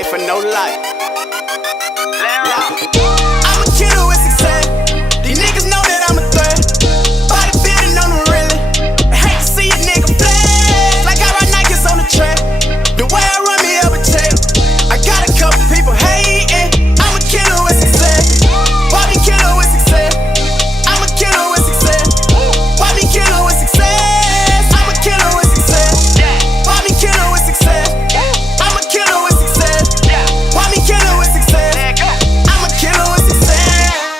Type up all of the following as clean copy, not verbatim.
life for no life. I'm a killer with success. These niggas know that I'm a threat. Body building on them really. I hate to see a nigga flex. Like I ride Nikes on the track. The way I run me up a check. I got a couple people hating. I'm a killer with success. Why me killer with success? I'm a killer with success. Why me killer with success? I'm a killer with success. Why me killer with success? I'm a killer with success. Why me killer with success? I'm a killer with success.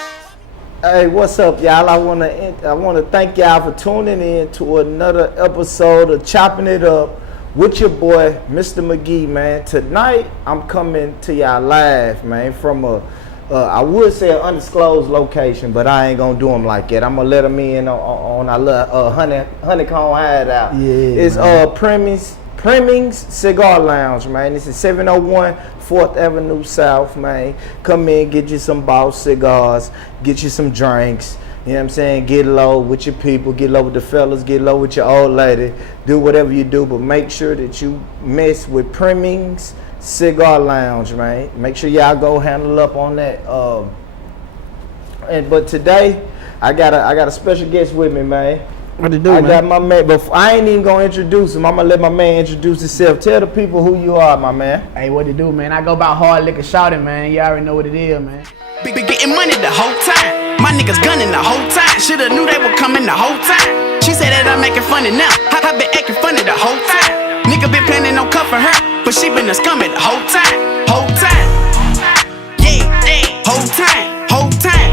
Hey, what's up, y'all? I wanna thank y'all for tuning in to another episode of Chopping It Up with your boy, Mr. McGee, man. Tonight, I'm coming to y'all live, man, from I would say an undisclosed location, but I ain't gonna do them like that. I'm gonna let them in on our little honeycomb hideout. Yeah, it's Primings Cigar Lounge, man. This is 701 4th Avenue South, man. Come in, get you some boss cigars, get you some drinks. You know what I'm saying? Get low with your people, get low with the fellas, get low with your old lady. Do whatever you do, but make sure that you mess with Primings Cigar Lounge, man. Make sure y'all go handle up on that. But today, I got a special guest with me, man. What to do, man? I got my man, but I ain't even gonna introduce him. I'm gonna let my man introduce himself. Tell the people who you are, my man. Hey, what to do, man? I go by Hard Liquor Shawty, man. You already know what it is, man. Be getting money the whole time. My niggas gunning the whole time. Shoulda knew they were coming the whole time. She said that I'm making funny now. I been acting funny the whole time. Nigga been planning on cuffing her, but she been a scummy the whole time. Whole time. Yeah, whole time. Whole time.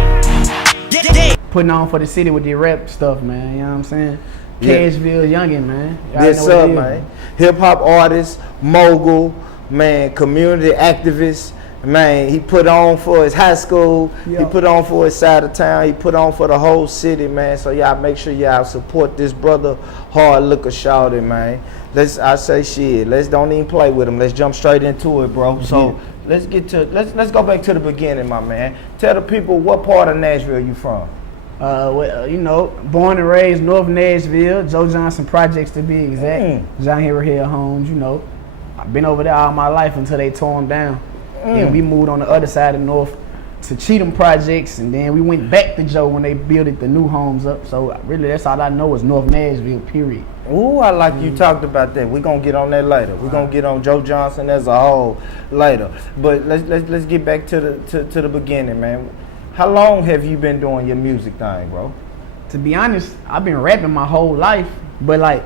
Yeah. Putting on for the city with the rap stuff, man. You know what I'm saying? Yeah. Cashville youngin', man. Yes, sir, man. Hip hop artist, mogul, man, community activist. Man, he put on for his high school. Yo. He put on for his side of town. He put on for the whole city, man. So y'all make sure y'all support this brother, Hard Liquor Shawty, man. Let's don't even play with him. Let's jump straight into it, bro. So let's go back to the beginning, my man. Tell the people what part of Nashville you from. You know, born and raised North Nashville, Joe Johnson Projects to be exact. John Harry Homes, you know. I've been over there all my life until they tore them down. And we moved on the other side of North to Cheatham Projects, and then we went back to Joe when they built the new homes up. So really, that's all I know is North Nashville, period. Ooh, I like you talked about that. We're gonna get on that later. We're gonna get on Joe Johnson as a whole later. But let's get back to the beginning, man. How long have you been doing your music thing, bro? To be honest, I've been rapping my whole life, but like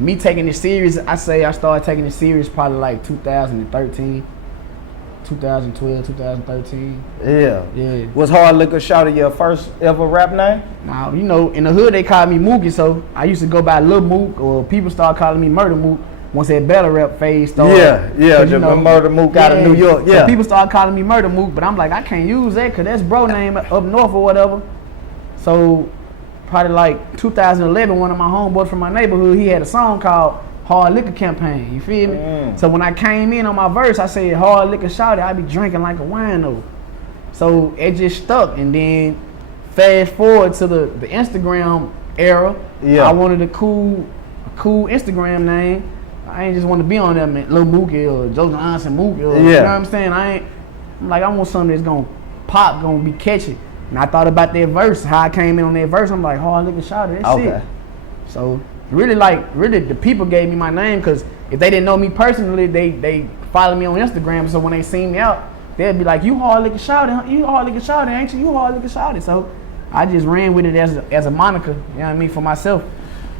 me taking it serious, I started taking it serious probably like 2013. 2012, 2013. Yeah. Yeah. Was Hard Liquor Shawty your first ever rap name? Now, you know, in the hood they called me Mookie, so I used to go by Lil Mook, or people started calling me Murder Mook once that battle rap phase started. Yeah, the Murder Mook out of New York. Yeah. So people started calling me Murder Mook, but I'm like, I can't use that because that's bro name up north or whatever. So probably like 2011, one of my homeboys from my neighborhood, he had a song called Hard Liquor Campaign, you feel me? So when I came in on my verse, I said, Hard Liquor Shawty, I be drinking like a wino. So it just stuck. And then fast forward to the Instagram era, I wanted a cool Instagram name. I ain't just want to be on there, man, Lil Mookie or Joe Johnson Mookie, or, you know what I'm saying? I'm like, I want something that's gonna pop, gonna be catchy. And I thought about that verse, how I came in on that verse. I'm like, Hard Liquor Shawty, that's it. So really the people gave me my name, because if they didn't know me personally, they follow me on Instagram. So when they see me out, they'd be like, you Hard Liquor Shawty, you Hard Liquor Shawty, ain't you? You Hard Liquor Shawty. So I just ran with it as a moniker, you know what I mean, for myself,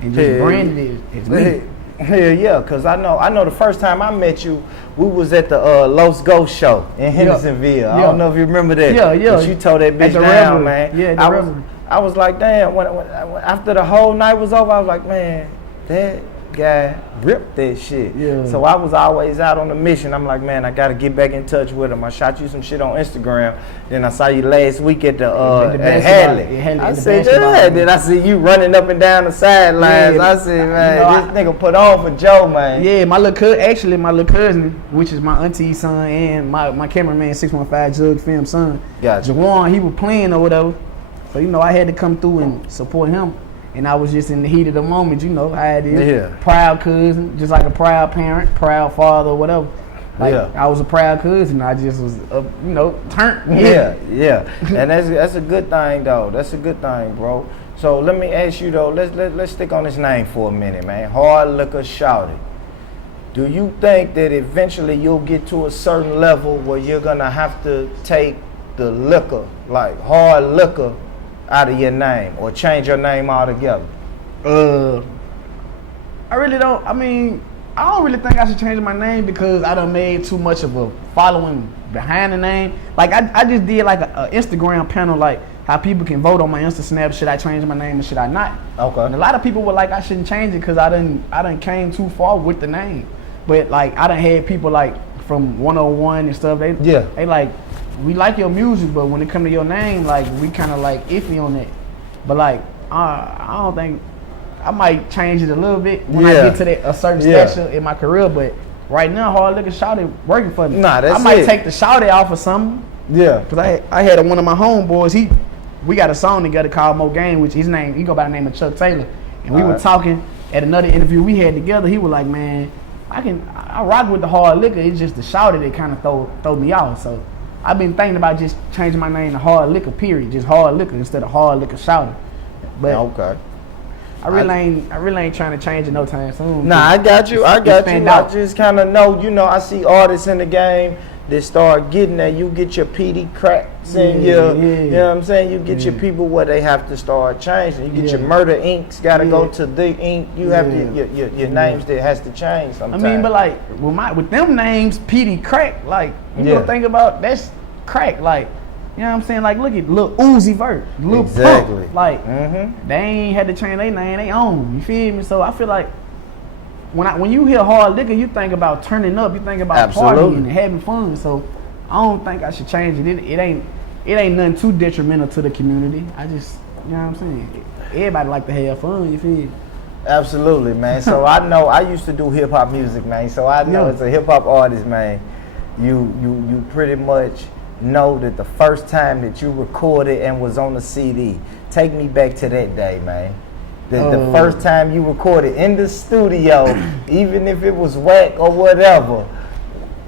and just branded it as me. Hell yeah, because I know the first time I met you, we was at the Los Ghost show in Hendersonville. I don't know if you remember that. Yeah. But you told that bitch down, man. Yeah, I was like, damn, when after the whole night was over, I was like, man, that guy ripped that shit. Yeah. So I was always out on a mission. I'm like, man, I got to get back in touch with him. I shot you some shit on Instagram. Then I saw you last week at the at Hadley. I said, yeah. Then I see you running up and down the sidelines. Yeah. I said, man, this nigga put on for Joe, man. Yeah, my little cousin, which is my auntie's son and my cameraman 615 Jug Film son, gotcha. Jawan, he was playing or whatever. So, you know, I had to come through and support him. And I was just in the heat of the moment, you know. I had this proud cousin, just like a proud parent, proud father, or whatever. Like Yeah. I was a proud cousin. I just was, turned. Yeah. And that's a good thing though. That's a good thing, bro. So let me ask you though. Let's stick on this name for a minute, man. Hard Liquor Shawty. Do you think that eventually you'll get to a certain level where you're gonna have to take the liquor, like hard liquor, out of your name or change your name altogether? I really don't. I mean, I don't really think I should change my name because I done made too much of a following behind the name. Like I just did like a Instagram panel, like how people can vote on my Insta Snap. Should I change my name or should I not? Okay. And a lot of people were like, I shouldn't change it because I done came too far with the name. But like I done had people like from 101 and stuff. They like, we like your music, but when it come to your name, like we kind of like iffy on that. But like I don't think. I might change it a little bit when I get to a certain stature in my career, but right now, Hard Liquor Shawty working for me. Nah, that's I might take the Shawty off or something. Yeah. Cause I had one of my homeboys. We got a song together called Mo Game, which he go by the name of Chuck Taylor, and we were talking at another interview we had together. He was like, "Man, I rock with the Hard Liquor. It's just the Shawty that kind of throw me off." So I've been thinking about just changing my name to Hard Liquor. Period. Just Hard Liquor instead of Hard Liquor Shawty. But okay. I really ain't trying to change it no time soon. Nah, I got you. I just kind of know, I see artists in the game that start getting that. You get your PD cracks and you know what I'm saying? You get your people where they have to start changing. You get your Murder Inks, got to go to the ink. You have to, your names that has to change sometimes. I mean, but like, with them names, PD crack, like, you know, think about, that's crack, like, you know what I'm saying? Like, look at Lil Uzi Vert, Lil Pump. Like, they ain't had to change their name, they own. You feel me? So I feel like when you hear Hard Liquor, you think about turning up, you think about partying and having fun. So I don't think I should change it. It ain't nothing too detrimental to the community. I just, you know what I'm saying? Everybody like to have fun. You feel me? Absolutely, man. So I know I used to do hip hop music, man. So I know as a hip hop artist, man, you pretty much know that the first time that you recorded and was on the CD, take me back to that day, man. The first time you recorded in the studio, even if it was whack or whatever,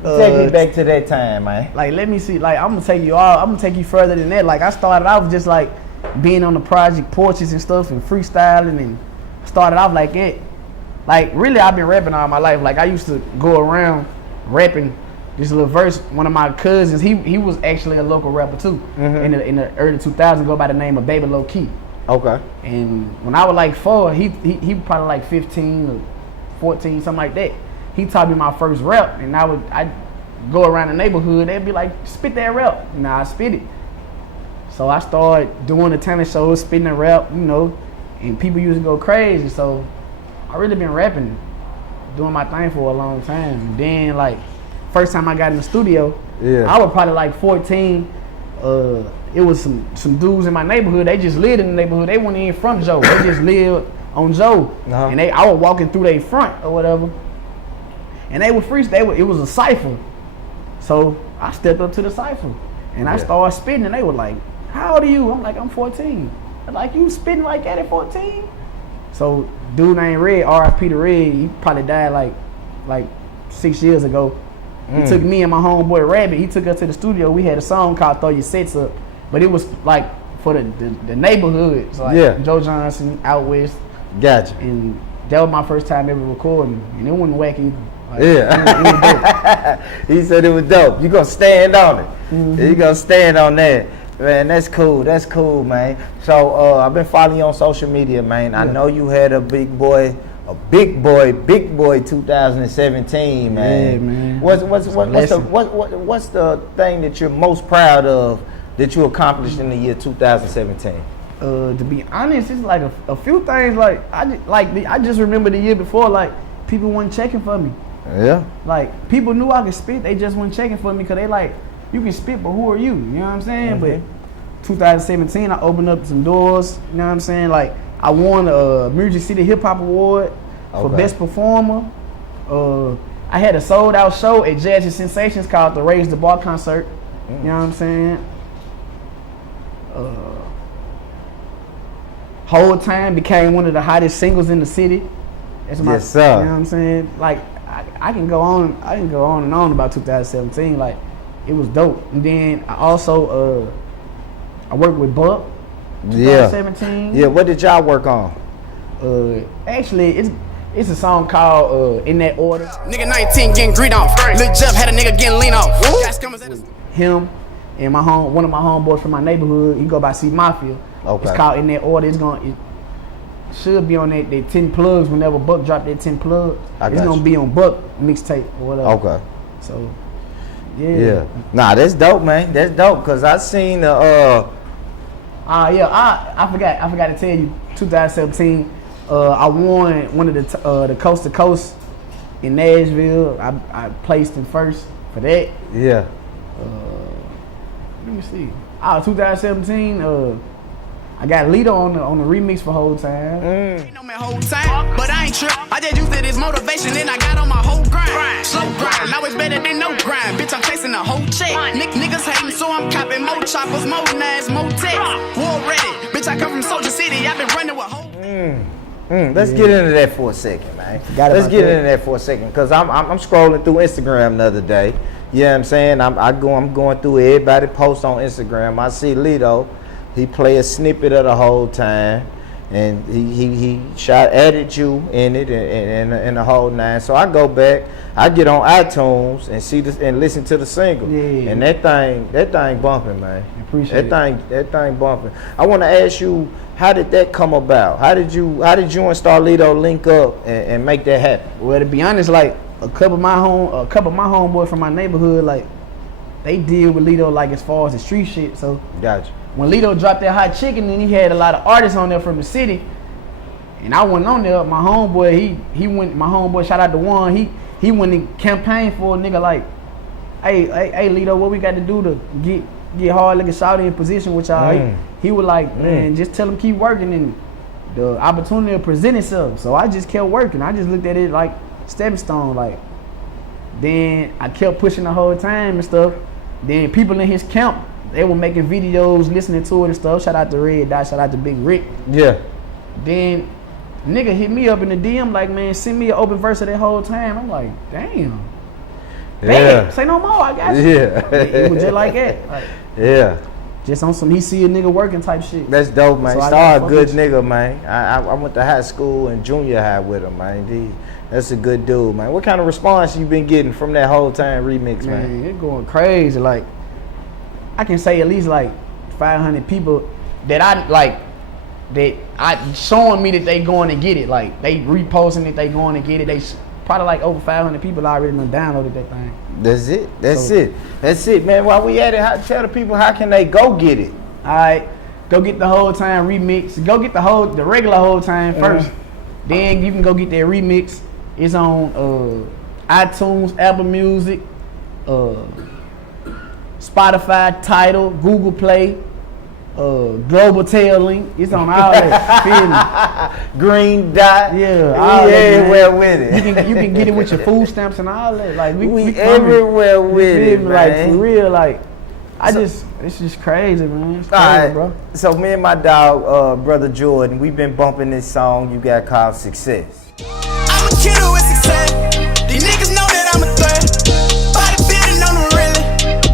take me back to that time, man. Like, let me see. Like, I'm gonna take you further than that. Like, I started off just like being on the project porches and stuff and freestyling, and started off like that. Like, really, I've been rapping all my life. Like, I used to go around rapping this little verse. One of my cousins, he was actually a local rapper too. In the early 2000s, go by the name of Baby Low Key. Okay. And when I was like 4, he probably like 15 or 14, something like that. He taught me my first rap, and I'd go around the neighborhood. They'd be like, "Spit that rap." And I spit it. So I started doing the talent shows, spitting the rap, and people used to go crazy. So I really been rapping, doing my thing for a long time. And then like, first time I got in the studio, I was probably like 14. It was some dudes in my neighborhood. They just lived in the neighborhood. They weren't even from Joe. They just lived on Joe. And I was walking through their front or whatever. And they were freestyle. It was a cipher. So I stepped up to the cipher. And I started spitting. And they were like, "How old are you?" I'm like, "I'm 14. They're like, "You spitting like that at 14? So dude named Red, R.I.P. to Red, he probably died like 6 years ago. He took me and my homeboy Rabbit. He took us to the studio. We had a song called "Throw Your Sets Up," but it was like for the neighborhood. So like Joe Johnson, Out West. Gotcha. And that was my first time ever recording, and it wasn't whack either. Like, it was dope. He said it was dope. You gonna stand on it. You gonna stand on that. Man, that's cool. That's cool, man. So I've been following you on social media, man. I know you had a big boy 2017, man. Yeah, man. What's the thing that you're most proud of that you accomplished in the year 2017? To be honest, it's like a few things. Like I just remember the year before, like people weren't checking for me. Yeah. Like people knew I could spit, they just weren't checking for me because they like, you can spit, but who are you? You know what I'm saying? But 2017, I opened up some doors. You know what I'm saying? Like I won a Music City Hip Hop Award for Best Performer. I had a sold out show at Jazz and Sensations called the Raise the Bar Concert. You know what I'm saying? Whole Time became one of the hottest singles in the city. That's my, yes, sir. You know what I'm saying? Like I can go on and on about 2017. Like, it was dope. And then I also I worked with Buck. 2017. Yeah. What did y'all work on? Actually, it's a song called In That Order. Nigga 19 getting greed off. Lil Jeff had a nigga getting lean off. Him and one of my homeboys from my neighborhood. He go by C Mafia. Okay. It's called In That Order. It should be on that 10 plugs whenever Buck drop that 10 plugs. It's gonna be on Buck mixtape or whatever. Okay. So yeah. Nah, that's dope, man. That's dope. Cause I seen the I forgot to tell you, 2017, I won one of the Coast to Coast in Nashville. I placed in first for that. Yeah. Let me see. 2017, I got Lito on the remix for Whole Time. Ain't no man whole time, but I ain't trip. I just used it as motivation, then I got on my whole grind. Slow grind, now it's better than no grind. Bitch, I'm chasing a whole check. Niggas hating, so I'm copping more choppers, more knives, more tech. War ready, bitch, I come from Soldier City. I've been running with whole. Let's get into that for a second, man. Let's get into that for a second, cause I'm scrolling through Instagram the other day. You know what I'm saying? I'm going through everybody posts on Instagram. I see Lito. He play a snippet of the Whole Time, and he added you in it and the whole nine. So I go back, I get on iTunes and see this and listen to the single, and that thing bumping, man. Appreciate that thing bumping. I want to ask you, how did that come about? How did you and Starlito link up and make that happen? Well, to be honest, like a couple of my homeboys from my neighborhood, like they deal with Lito like as far as the street shit. So Gotcha. When Lito dropped that Hot Chicken, then he had a lot of artists on there from the city, and I went on there. My homeboy, he went. My homeboy, shout out to Juan. He went and campaigned for a nigga like, hey Lito, what we got to do to get Hard Liquor Shawty in position with y'all? He was like, man, just tell him keep working, and the opportunity will present itself. So I just kept working. I just looked at it like stepping stone. Like, then I kept pushing the whole time and stuff. Then people in his camp, they were making videos, listening to it and stuff. Shout out to Red Dot, shout out to Big Rick. Yeah. Then nigga hit me up in the DM like, man, send me an open verse of that Whole Time. I'm like, damn. Yeah. Say no more, I got you. Yeah. It was just like that. Like, yeah. Just on some he see a nigga working type shit. That's dope, man. So Star a good nigga, man. I went to high school and junior high with him, man. That's a good dude, man. What kind of response you been getting from that Whole Time remix, man? It going crazy. Like, I can say at least like 500 people that I showing me that they going to get it. Like, they reposting it, they going to get it. They probably like over 500 people already done downloaded that thing. That's it, man. While we at it, tell the people how can they go get it. All right, go get the Whole Time remix. Go get the regular Whole Time first. Then you can go get that remix. It's on iTunes, Apple Music, Spotify, Tidal, Google Play, Global Tail Link. It's on all that. Feel me? Green Dot. Yeah, all we that, everywhere with it. You can get it with your food stamps and all that. Like we everywhere with it, man. Like for real, like it's just crazy, man. It's crazy, right, bro. So me and my dog, brother Jordan, we've been bumping this song you got called Success. I'm a killer with success. These niggas know that I'm a threat. Body building on the really.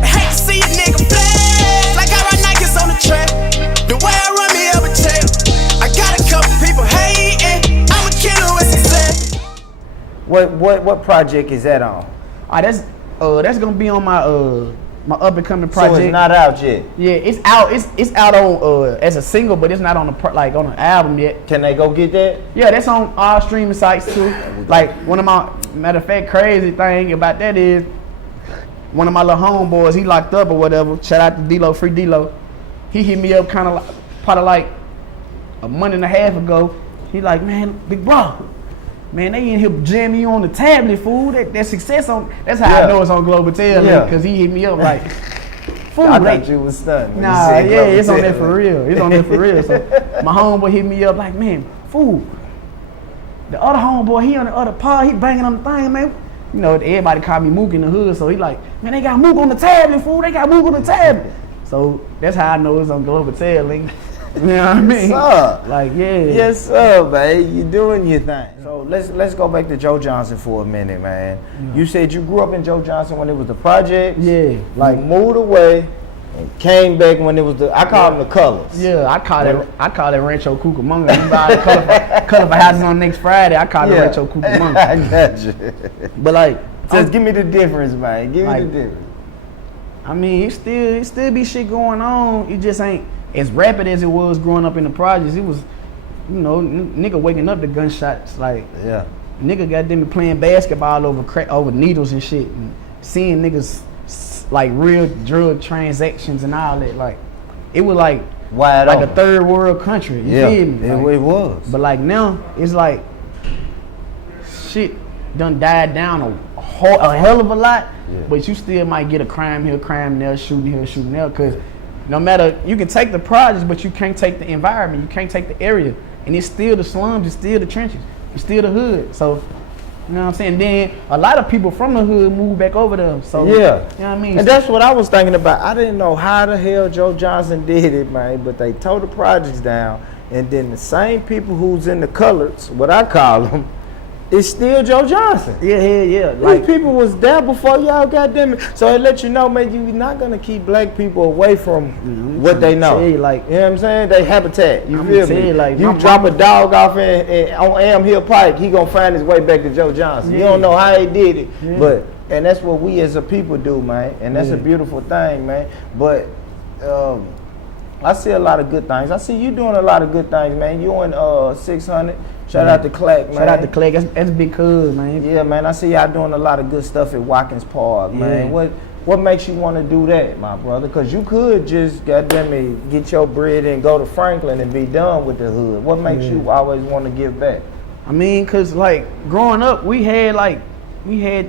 I hate to see a nigga flex. Like I ride Nikes on the track. The way I run me up a check. I got a couple people hating. I'm a killer with success. What project is that on? That's gonna be on my up and coming project. So it's not out yet. Yeah, it's out. It's out on as a single, but it's not on on an album yet. Can they go get that? Yeah, that's on all streaming sites too. Like one of my matter of fact, crazy thing about that is one of my little homeboys, he locked up or whatever. Shout out to D-Lo, free D-Lo. He hit me up probably like a month and a half ago. He like, man, big bro. Man, they in here jamming you on the tablet, fool. That Success on. That's how I know it's on Global Tail Link, because he hit me up like, fool. I thought you was stunned. Nah, yeah, it's on there for real. It's on there for real. So my homeboy hit me up like, man, fool. The other homeboy, he on the other pod, he banging on the thing, man. You know, everybody call me Mook in the hood, so he like, man, they got Mook on the tablet, fool. They got Mook on the tablet. So that's how I know it's on Global Tail Link. You know what I mean? Yes, sir. Like, yeah. Yes, sir, man. You doing your thing. So let's go back to Joe Johnson for a minute, man. Yeah. You said you grew up in Joe Johnson when it was the project. Yeah. Like moved away and came back when it was I call them the colors. Yeah, I call it Rancho Cucamonga. You buy the color for houses on next Friday. I call it Rancho Cucamonga. I got you. But like, Just give me the difference, man. Give me the difference. I mean, it still be shit going on. It just ain't as rapid as it was growing up in the projects. It was, nigga waking up to gunshots. Like, yeah, nigga got them playing basketball over needles and shit, and seeing niggas like real drug transactions and all that. Like, it was like wide like open. a third world country. You feel me? Like, it was. But like now, it's like shit done died down a hell of a lot. Yeah. But you still might get a crime here, crime there, shooting here, shooting there. Cause no matter, you can take the projects, but you can't take the environment. You can't take the area, and it's still the slums, it's still the trenches, it's still the hood. So, you know what I'm saying? Then a lot of people from the hood move back over there. So yeah, you know what I mean? And that's what I was thinking about. I didn't know how the hell Joe Johnson did it, man. But they tore the projects down, and then the same people who's in the colors, what I call them, it's still Joe Johnson. Yeah. Like, these people was there before y'all goddamn it. So it let you know, man, you're not gonna keep black people away from what they know. You, like, you know what I'm saying? They habitat. You feel me? Like, you drop a dog off on Am Hill Pike, he gonna find his way back to Joe Johnson. Yeah. You don't know how he did it, and that's what we as a people do, man. And that's a beautiful thing, man. But I see a lot of good things. I see you doing a lot of good things, man. You and 600. Shout out to Clack, man. Shout out to Clack. That's big cuz, man. Yeah, man. I see y'all doing a lot of good stuff at Watkins Park, man. What makes you want to do that, my brother? Because you could just, goddamn it, get your bread and go to Franklin and be done with the hood. What makes you always want to give back? I mean, because, like, growing up, we had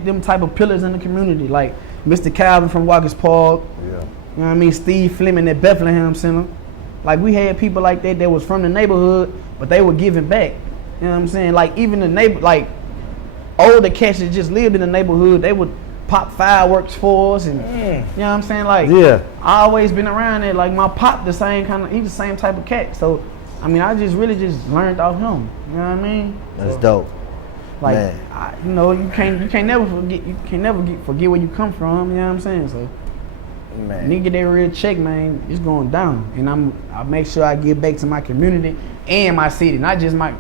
them type of pillars in the community. Like, Mr. Calvin from Watkins Park. Yeah. You know what I mean? Steve Fleming at Bethlehem Center. Like, we had people like that was from the neighborhood, but they were giving back. You know what I'm saying? Like, even the neighbor, like, older cats that just lived in the neighborhood, they would pop fireworks for us, and you know what I'm saying? Like, I always been around it. Like, my pop, he's the same type of cat. So, I mean, I just really learned off him. You know what I mean? That's dope. Like, you can't never forget where you come from. You know what I'm saying? So, man, nigga, get that real check, man. It's going down, and I make sure I give back to my community and my city, not just my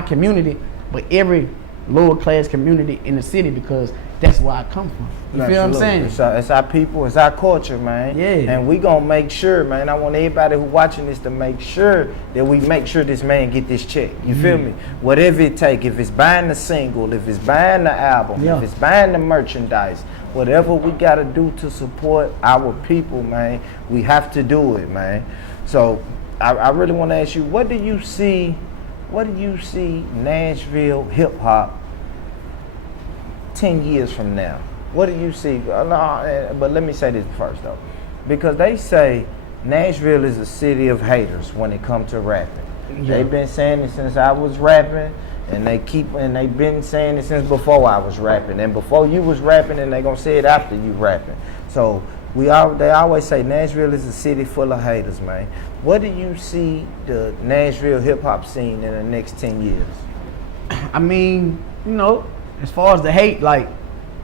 community, but every lower class community in the city, because that's where I come from. You feel what I'm saying? It's our people, it's our culture, man. Yeah. And we gonna make sure, man. I want everybody who watching this to make sure that we make sure this man get this check. You feel me? Whatever it take, if it's buying the single, if it's buying the album, if it's buying the merchandise, whatever we gotta do to support our people, man, we have to do it, man. So I really want to ask you, what do you see Nashville hip hop 10 years from now? What do you see? But let me say this first, though, because they say Nashville is a city of haters when it comes to rapping. Yeah. They've been saying it since I was rapping, and they've been saying it since before I was rapping, and before you was rapping, and they gonna say it after you rapping. So they always say Nashville is a city full of haters, man. What do you see the Nashville hip hop scene in the next 10 years? I mean, as far as the hate, like,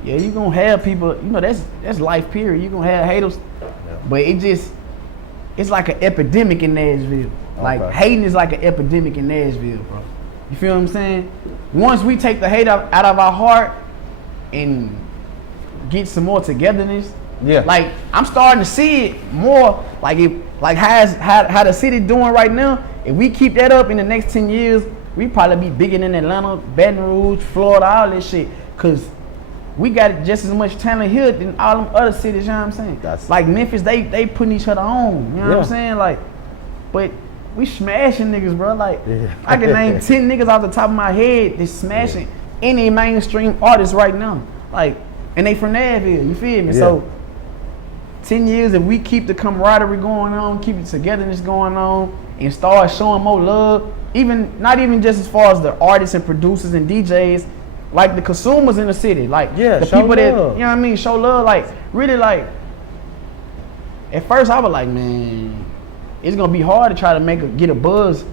yeah, you gonna have people, that's life, period. You gonna have haters, but it's like an epidemic in Nashville. Like, hating is like an epidemic in Nashville, bro. You feel what I'm saying? Once we take the hate out of our heart and get some more togetherness, like, I'm starting to see it more. Like how the city doing right now. If we keep that up in the next 10 years, we probably be bigger than Atlanta, Baton Rouge, Florida, all this shit. Cause we got just as much talent here than all them other cities. You know what I'm saying? Like Memphis, they putting each other on. You know what I'm saying? Like, but we smashing niggas, bro. Like, I can name 10 niggas off the top of my head that's smashing any mainstream artist right now. Like, and they from Nashville. You feel me? So 10 years, if we keep the camaraderie going on, keep the togetherness going on, and start showing more love, not even just as far as the artists and producers and DJs, like the consumers in the city, like the people that, you know what I mean, show love, like, really, like, at first I was like, man, it's gonna be hard to try to get a buzz,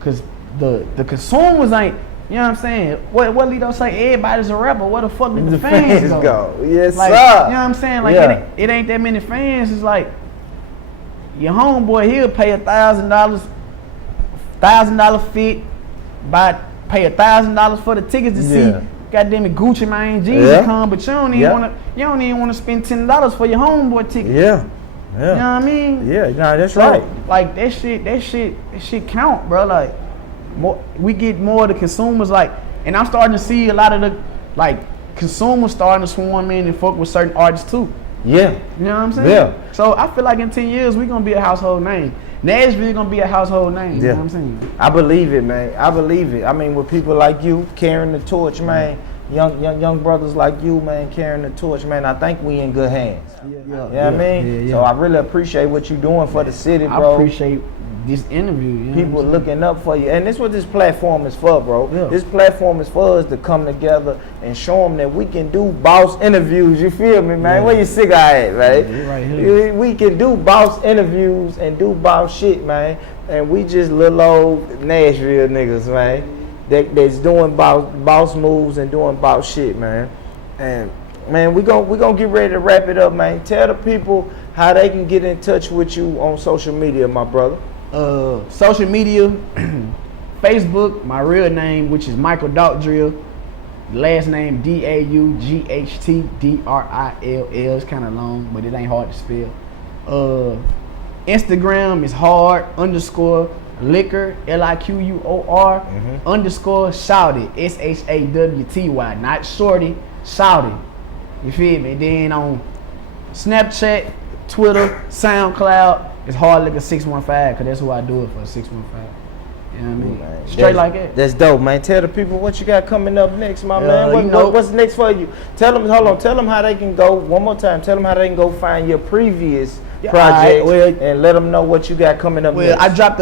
cause the consumers ain't. You know what I'm saying? What Lito say? Everybody's a rapper. Where the fuck did the fans go? Yes, like, sir. You know what I'm saying? Like it ain't that many fans. It's like your homeboy, he'll pay $1,000 fit, pay $1,000 for the tickets to see goddamn it Gucci Mane Jesus come, but you don't even wanna spend $10 for your homeboy ticket. Yeah. You know what I mean? Yeah, nah, that's right. Like that shit count, bro. Like we get more of the consumers, like, and I'm starting to see a lot of the like consumers starting to swarm in and fuck with certain artists too. Yeah. You know what I'm saying? Yeah. So I feel like in 10 years we gonna be a household name. Nashville gonna be a household name. You know what I'm saying? I believe it, man. I believe it. I mean, with people like you carrying the torch, man. Young brothers like you, man, carrying the torch, man. I think we in good hands. You know what I mean? So I really appreciate what you're doing for the city, bro. I appreciate this interview. You know people looking up for you, and this is what this platform is for, bro. This platform is for us to come together and show them that we can do boss interviews. You feel me, man? Where your cigar at, man? Right here. We can do boss interviews and do boss shit, man. And we just little old Nashville niggas, man. That's doing boss moves and doing boss shit, man. And man, we gonna get ready to wrap it up, man. Tell the people how they can get in touch with you on social media, my brother. Social media, Facebook, my real name, which is Michael Dog Drill. Last name DAUGHTDRILL. It's kind of long, but it ain't hard to spell. Instagram is hard_liquor LIQUOR _Shawty SHAWTY, not shorty, Shawty. You feel me? Then on Snapchat, Twitter, SoundCloud, it's Hard Liquor 615, cause that's who I do it for, 615. You know what I mean? Man, straight like that. That's dope, man. Tell the people what you got coming up next, my man. What's next for you? Tell them how they can go, one more time, tell them how they can go find your previous project and let them know what you got coming up next. I dropped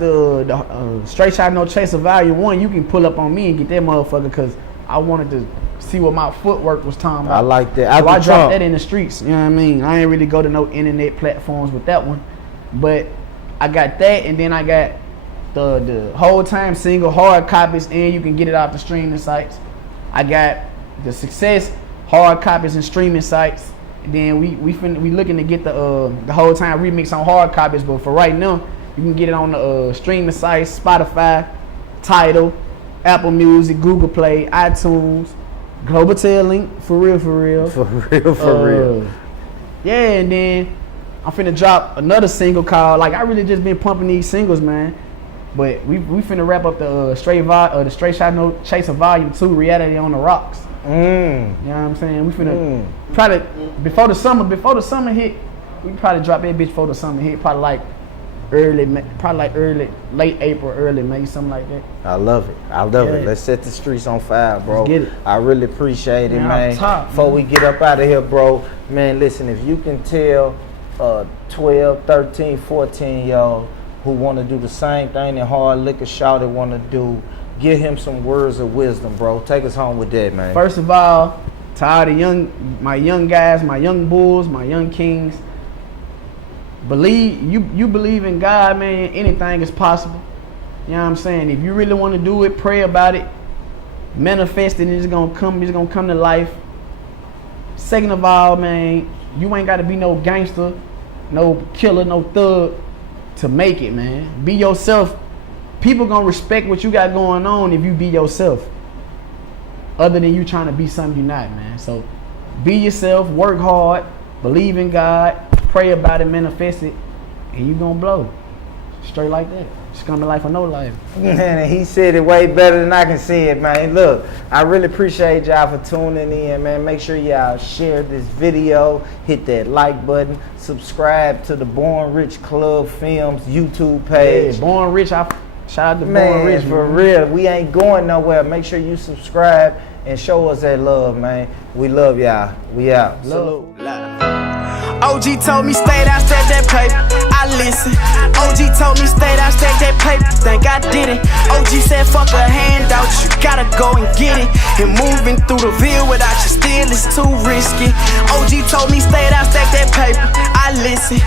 the Straight Shot No Chaser Volume 1. You can pull up on me and get that motherfucker, cause I wanted to see what my footwork was talking about. I like that. So I dropped that in the streets. You know what I mean? I ain't really go to no internet platforms with that one, but I got that, and then I got the whole time single hard copies, and you can get it off the streaming sites. I got the Success hard copies and streaming sites. And then we looking to get the whole time remix on hard copies, but for right now, you can get it on the streaming sites: Spotify, Tidal, Apple Music, Google Play, iTunes, Global Tel Link, for real. Yeah, and then I'm finna drop another single called, like, I really just been pumping these singles, man. But we finna wrap up the Straight Shot No Chaser Volume 2, Reality on the Rocks. You know what I'm saying? We finna probably before the summer hit, we probably drop that bitch before the summer hit. Probably like late April, early May, something like that. I love it. Let's set the streets on fire, bro. Let's get it. I really appreciate it, man. Before we get up out of here, bro, man, listen, if you can tell 12, 13, 14 y'all who want to do the same thing that Hard Liquor Shawty want to do, give him some words of wisdom, bro. Take us home with that, man. First of all, to all my young guys, my young bulls, my young kings, you believe in God, man, anything is possible. You know what I'm saying? If you really want to do it, pray about it, manifest it, it's gonna come to life. Second of all, man, you ain't gotta be no gangster, no killer, no thug to make it, man. Be yourself. People gonna respect what you got going on if you be yourself, other than you trying to be something you're not, man. So be yourself, work hard, believe in God, pray about it, manifest it, and you gonna blow. Straight like that. It's gonna be life or no life. Man, he said it way better than I can say it, man. Look, I really appreciate y'all for tuning in, man. Make sure y'all share this video, hit that like button, subscribe to the Born Rich Club Films YouTube page. Yeah, Born Rich, shout out to Man, Born Rich, for real. We ain't going nowhere. Make sure you subscribe and show us that love, man. We love y'all. We out. Salute. OG told me stay down, stack that paper. I listen. OG told me stay down, stack that paper. Think I did it. OG said fuck a handout, you gotta go and get it. And moving through the Ville without you still is too risky. OG told me stay down, stack that paper. I listen.